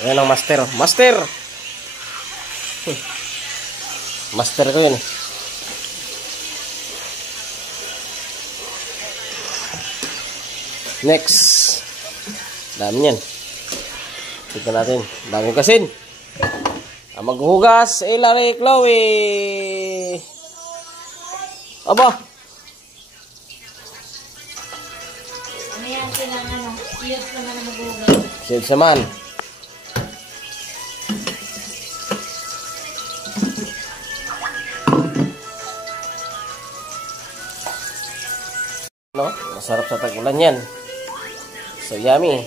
Ayan ang master. Master! Master ko yun. Next. Dami yan. Tignan natin. Daming kasin. Ang maghugas, Hilary Chloe. Aba. Ano yan silang ano? Siyot naman ang maghugas. Siyot saman. No? Masarap sa tag-ulan yan. So yummy.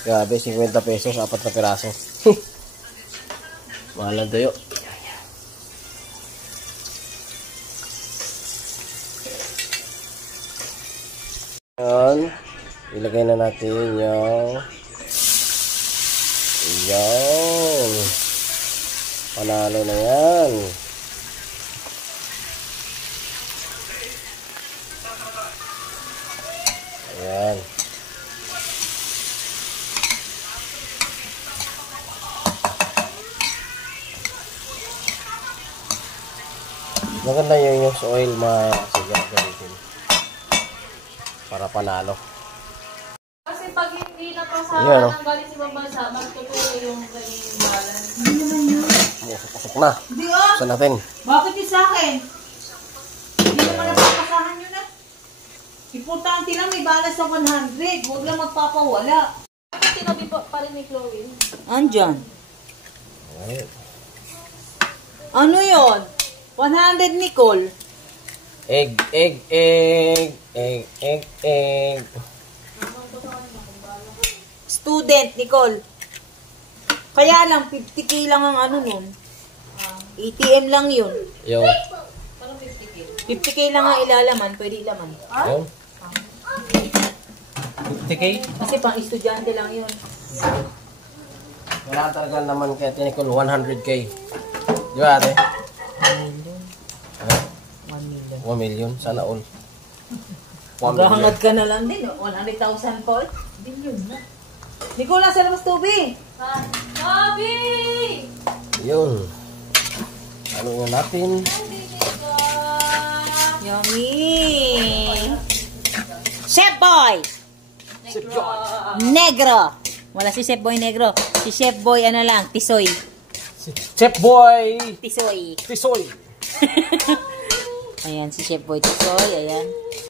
Grabe, 50 pesos, 4 na piraso. Mahal ang dayo. Yan. Ilagay na natin yung yan. Panalo na yan. Ayan. Maganda yung oil gamitin para panalo. Kasi pag hindi napasahan ng galing sa ibang bansa, mas tutuloy yung kanyang balance. Musok na. Saan natin? Bakit yung sa akin? Hindi naman napapasahan nyo na. Importante lang may balance sa 100. Huwag lang magpapawala. Bakit tinabi pa rin ni Chloe? Andyan. Ay. Ano yon? 100 Nicole. Egg. Student Nicole. Kaya lang 50k lang ang ano nun. ATM lang yun. Yung. 50k lang ang ilalaman. Pwede ilaman. Yung. 50k? Kasi pang estudyante lang yun. Wala talaga naman kaya tinikol 100k. Di ba ate? 1 million. Sana all. 1 million. Maghahangad ka na lang din. 100,000 po. Billion na. Nicole, nasa labas tubi. Bobby! Yun. Ano yun natin? Yummy! Chef Boy! Negro! Wala si Chef Boy Negro. Si Chef Boy ano lang, Tisoy. Chef Boy! Tisoy. Tisoy! Ayan, si Chef Boy Tisoy. Ayan.